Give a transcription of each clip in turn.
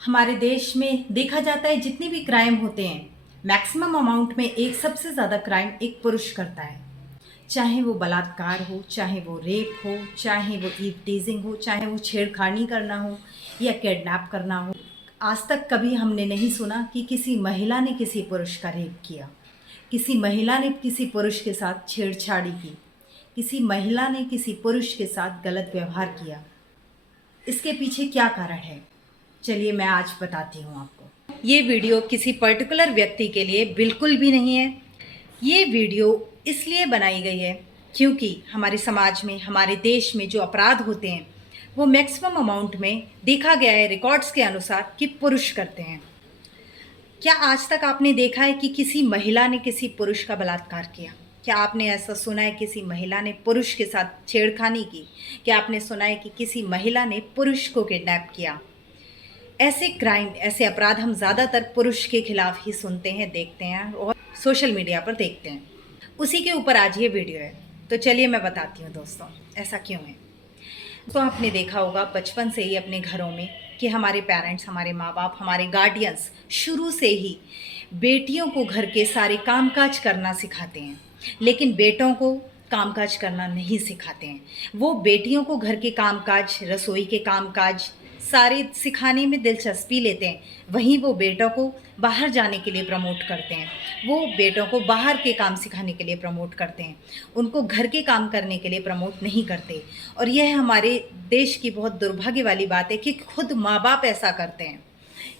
हमारे देश में देखा जाता है जितने भी क्राइम होते हैं मैक्सिमम अमाउंट में एक सबसे ज़्यादा क्राइम एक पुरुष करता है। चाहे वो बलात्कार हो, चाहे वो रेप हो, चाहे वो ईव टीजिंग हो, चाहे वो छेड़खानी करना हो या किडनैप करना हो। आज तक कभी हमने नहीं सुना कि किसी महिला ने किसी पुरुष का रेप किया, किसी महिला ने किसी पुरुष के साथ छेड़छाड़ी की, किसी महिला ने किसी पुरुष के साथ गलत व्यवहार किया। इसके पीछे क्या कारण है, चलिए मैं आज बताती हूँ आपको। ये वीडियो किसी पर्टिकुलर व्यक्ति के लिए बिल्कुल भी नहीं है। ये वीडियो इसलिए बनाई गई है क्योंकि हमारे समाज में, हमारे देश में जो अपराध होते हैं वो मैक्सिमम अमाउंट में देखा गया है रिकॉर्ड्स के अनुसार कि पुरुष करते हैं। क्या आज तक आपने देखा है कि किसी महिला ने किसी पुरुष का बलात्कार किया? क्या आपने ऐसा सुना है किसी महिला ने पुरुष के साथ छेड़खानी की? क्या आपने सुना है कि किसी महिला ने पुरुष को किडनैप किया? ऐसे क्राइम, ऐसे अपराध हम ज़्यादातर पुरुष के खिलाफ ही सुनते हैं, देखते हैं और सोशल मीडिया पर देखते हैं। उसी के ऊपर आज ये वीडियो है। तो चलिए मैं बताती हूँ दोस्तों ऐसा क्यों है। तो आपने देखा होगा बचपन से ही अपने घरों में कि हमारे पेरेंट्स, हमारे माँ बाप, हमारे गार्डियंस शुरू से ही बेटियों को घर के सारे कामकाज करना सिखाते हैं, लेकिन बेटों को कामकाज करना नहीं सिखाते हैं। वो बेटियों को घर के कामकाज, रसोई के कामकाज सारे सिखाने में दिलचस्पी लेते हैं, वहीं वो बेटों को बाहर जाने के लिए प्रमोट करते हैं। वो बेटों को बाहर के काम सिखाने के लिए प्रमोट करते हैं, उनको घर के काम करने के लिए प्रमोट नहीं करते। और यह हमारे देश की बहुत दुर्भाग्य वाली बात है कि खुद माँ बाप ऐसा करते हैं,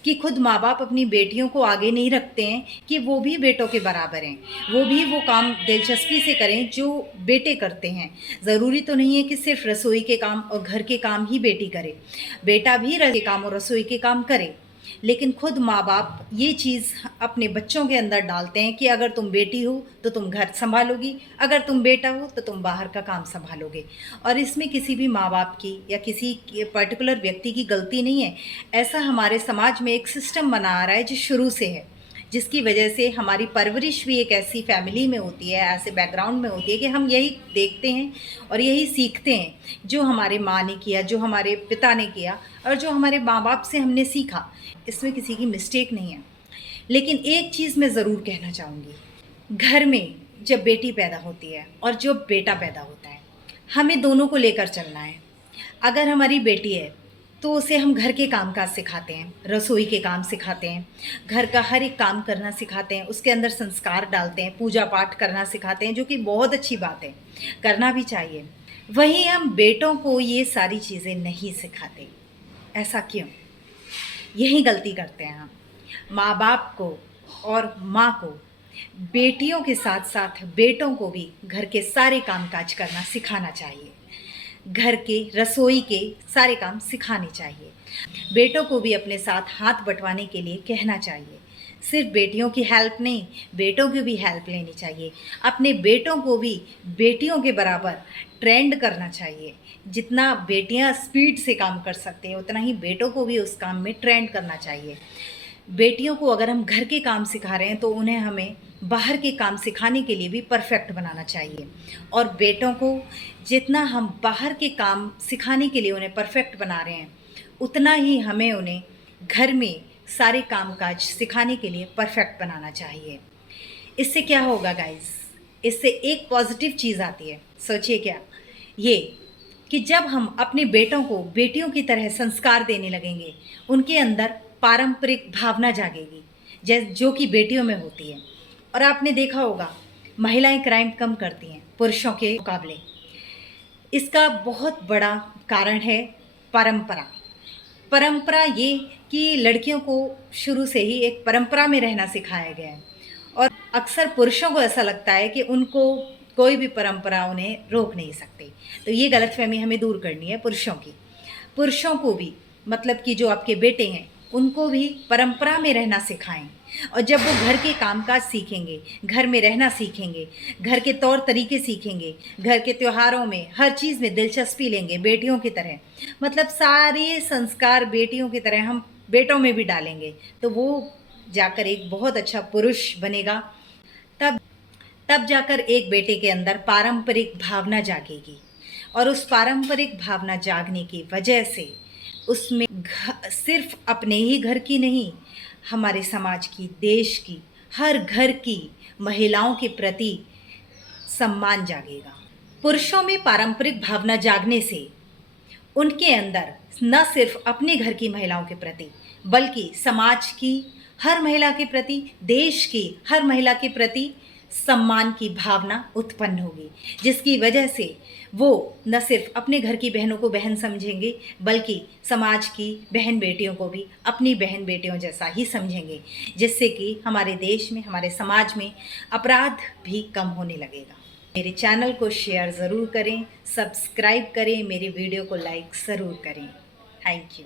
कि खुद माँ बाप अपनी बेटियों को आगे नहीं रखते हैं कि वो भी बेटों के बराबर हैं, वो भी वो काम दिलचस्पी से करें जो बेटे करते हैं। ज़रूरी तो नहीं है कि सिर्फ रसोई के काम और घर के काम ही बेटी करे, बेटा भी घर के काम और रसोई के काम करे। लेकिन खुद माँ बाप ये चीज़ अपने बच्चों के अंदर डालते हैं कि अगर तुम बेटी हो तो तुम घर संभालोगी, अगर तुम बेटा हो तो तुम बाहर का काम संभालोगे। और इसमें किसी भी माँ बाप की या किसी पर्टिकुलर व्यक्ति की गलती नहीं है। ऐसा हमारे समाज में एक सिस्टम बना आ रहा है जो शुरू से है, जिसकी वजह से हमारी परवरिश भी एक ऐसी फैमिली में होती है, ऐसे बैकग्राउंड में होती है कि हम यही देखते हैं और यही सीखते हैं जो हमारे माँ ने किया, जो हमारे पिता ने किया और जो हमारे माँ बाप से हमने सीखा। इसमें किसी की मिस्टेक नहीं है। लेकिन एक चीज़ मैं ज़रूर कहना चाहूँगी, घर में जब बेटी पैदा होती है और जो बेटा पैदा होता है, हमें दोनों को लेकर चलना है। अगर हमारी बेटी है तो उसे हम घर के कामकाज सिखाते हैं, रसोई के काम सिखाते हैं, घर का हर एक काम करना सिखाते हैं, उसके अंदर संस्कार डालते हैं, पूजा पाठ करना सिखाते हैं, जो कि बहुत अच्छी बात है, करना भी चाहिए। वहीं हम बेटों को ये सारी चीज़ें नहीं सिखाते। ऐसा क्यों? यही गलती करते हैं हम। माँ बाप को और माँ को बेटियों के साथ साथ बेटों को भी घर के सारे कामकाज करना सिखाना चाहिए, घर के रसोई के सारे काम सिखाने चाहिए। बेटों को भी अपने साथ हाथ बंटवाने के लिए कहना चाहिए। सिर्फ बेटियों की हेल्प नहीं, बेटों की भी हेल्प लेनी चाहिए। अपने बेटों को भी बेटियों के बराबर ट्रेंड करना चाहिए। जितना बेटियां स्पीड से काम कर सकते हैं उतना ही बेटों को भी उस काम में ट्रेंड करना चाहिए। बेटियों को अगर हम घर के काम सिखा रहे हैं तो उन्हें हमें बाहर के काम सिखाने के लिए भी परफेक्ट बनाना चाहिए। और बेटों को जितना हम बाहर के काम सिखाने के लिए उन्हें परफेक्ट बना रहे हैं, उतना ही हमें उन्हें घर में सारे कामकाज सिखाने के लिए परफेक्ट बनाना चाहिए। इससे क्या होगा गाइस? इससे एक पॉजिटिव चीज़ आती है। सोचिए क्या, ये कि जब हम अपने बेटों को बेटियों की तरह संस्कार देने लगेंगे, उनके अंदर पारंपरिक भावना जागेगी जो कि बेटियों में होती है। और आपने देखा होगा महिलाएं क्राइम कम करती हैं पुरुषों के मुकाबले। इसका बहुत बड़ा कारण है परंपरा। परंपरा ये कि लड़कियों को शुरू से ही एक परंपरा में रहना सिखाया गया है और अक्सर पुरुषों को ऐसा लगता है कि उनको कोई भी परंपरा उन्हें रोक नहीं सकती। तो ये गलतफहमी हमें दूर करनी है पुरुषों की। पुरुषों को भी, मतलब कि जो आपके बेटे हैं, उनको भी परंपरा में रहना सिखाएं। और जब वो घर के कामकाज सीखेंगे, घर में रहना सीखेंगे, घर के तौर तरीके सीखेंगे, घर के त्योहारों में हर चीज़ में दिलचस्पी लेंगे बेटियों की तरह, मतलब सारे संस्कार बेटियों की तरह हम बेटों में भी डालेंगे, तो वो जाकर एक बहुत अच्छा पुरुष बनेगा। तब तब जाकर एक बेटे के अंदर पारंपरिक भावना जागेगी और उस पारंपरिक भावना जागने की वजह से उसमें सिर्फ अपने ही घर की नहीं, हमारे समाज की, देश की, हर घर की महिलाओं के प्रति सम्मान जागेगा। पुरुषों में पारंपरिक भावना जागने से उनके अंदर न सिर्फ अपने घर की महिलाओं के प्रति बल्कि समाज की हर महिला के प्रति, देश की हर महिला के प्रति सम्मान की भावना उत्पन्न होगी, जिसकी वजह से वो न सिर्फ अपने घर की बहनों को बहन समझेंगे बल्कि समाज की बहन बेटियों को भी अपनी बहन बेटियों जैसा ही समझेंगे, जिससे कि हमारे देश में, हमारे समाज में अपराध भी कम होने लगेगा। मेरे चैनल को शेयर ज़रूर करें, सब्सक्राइब करें, मेरे वीडियो को लाइक ज़रूर करें। Thank you.